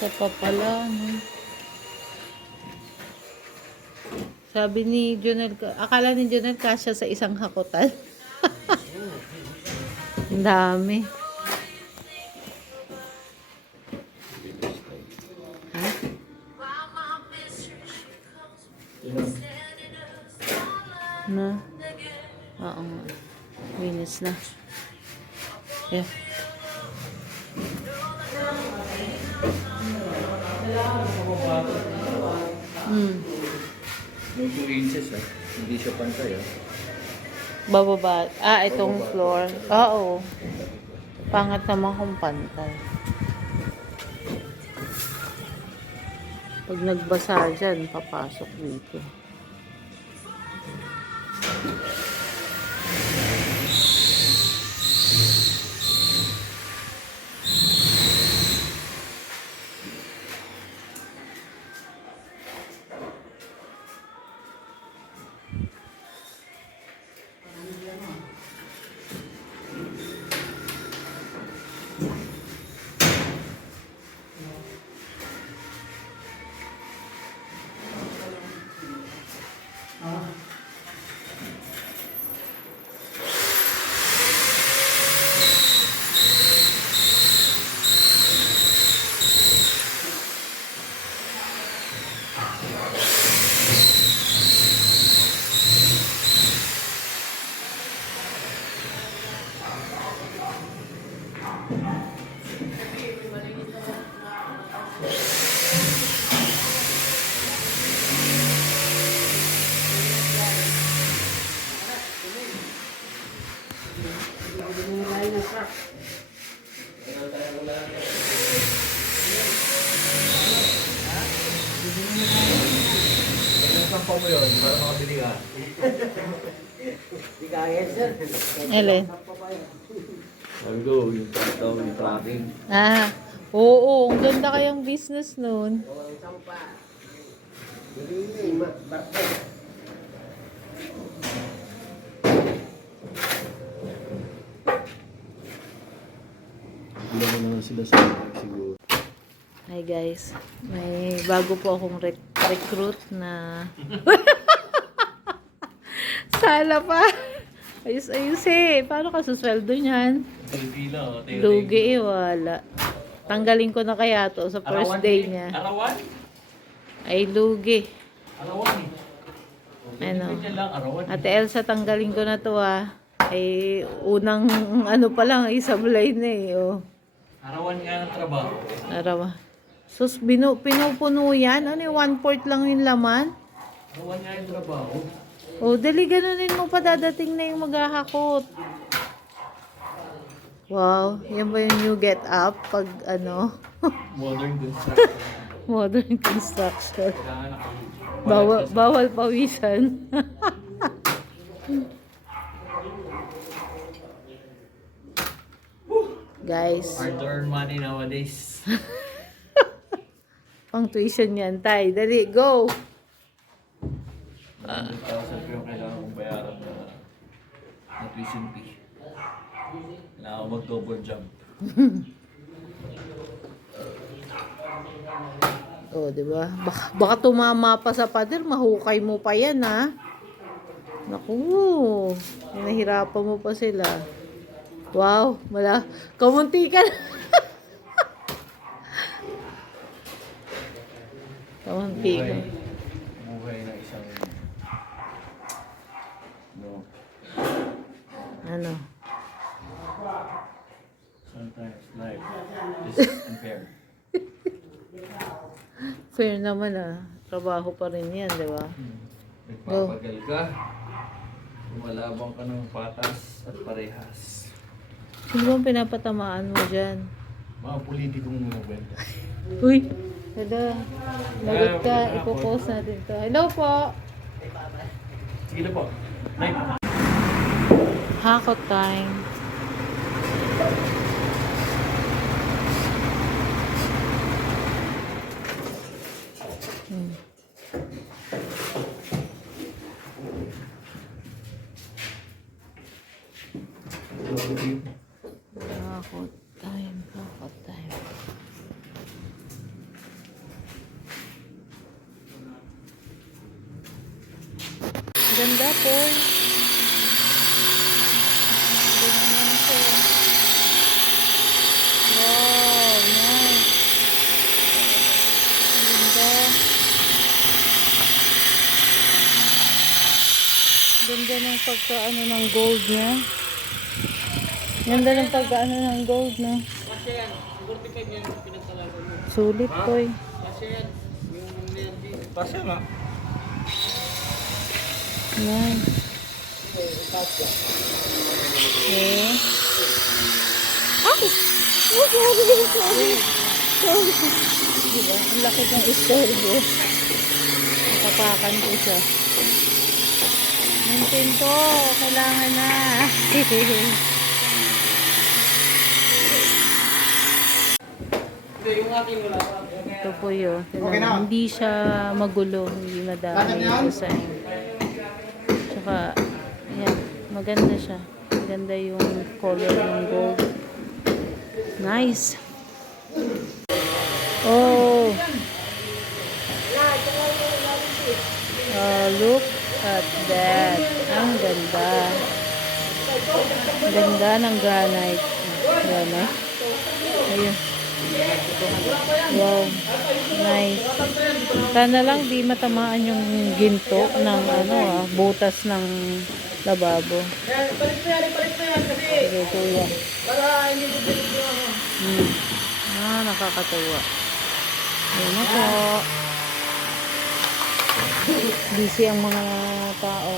Sa pa pala, no? Sabi ni Junel, akala ni Junel kasya sa isang hakutan. Ang dami. Ha? Na? Oo nga. Minutes na. Yeah. May 2 inches hindi siya pantay Bababa. Itong floor. Oo. Pangat naman kung pantay. Pag nagbasa dyan, papasok dito. Saan pa mo yun? Para makabili ka. Ele. Sabi ko, yung tracking. Oo. Ang ganda kayang business nun. Hindi mo naman sila sa siguro. Hi guys. May bago po akong recruit na sala pa. Ayos Paano ka susweldo niyan? Lugi wala. Tanggalin ko na kaya to sa first day niya. Arawan? Ay lugi. Arawan Ano? Ate Elsa, tanggalin ko na to Ay unang pa lang, isablay na Arawan nga ng trabaho. Arawa. Sus, pinupuno yan. Ano yung 1/4 lang yung laman? Arawan nga yung trabaho. Dali ganunin mo pa, dadating na yung maghahakot. Wow, yan ba yung new get up pag Modern construction. modern construction. Kailangan Bawal pawisan. Guys, hard to earn money nowadays. pang tuition yan, tay. Dali, go! 100,000 po yung kailangan kong bayaran na tuition fee. Kailangan ko mag-double jump. Di ba? Baka tumama pa sa pader, mahukay mo pa yan, Naku, nahirapan mo pa sila. Wow, kamunti ka na. Kamunti ka. Buhay na isang Ano? sometimes life is unfair. Fair naman, Trabaho pa rin yan, di ba? Nagpapagal ka, lumalabang ka ng patas at parehas. Sino bang pinapatamaan mo dyan? Mga politikong mabenta. Uy! Hello. Lagot ka. Ipopost natin to. Hello po! Sige na po. Night. Hakot time. Hakot time. Ganda po. Ganyan siya. Wow, nice. Ganda. Ganda ng pagkaano ng gold niya. Ganda ng pagkaano ng gold na. Sulit po eh. Pasya nga. Nice. Okay. Ay! Oh, sorry. Diba? Ang laki ng istorbo. Nakapakan ko siya. Mintin ko. Kailangan na. Ito po yun. Hindi siya magulo. Hindi madami yung design. Tsaka, yan. Maganda siya. Maganda yung color ng gold. Nice. Oh. Look at that. Ang ganda. Ganda ng granite. Granite. Ayun. Wow. Nice. Sana lang di matamaan yung ginto ng butas ng lababo. Sige, kuya. Nakakatawa. Ayan na po. Busy ang mga tao.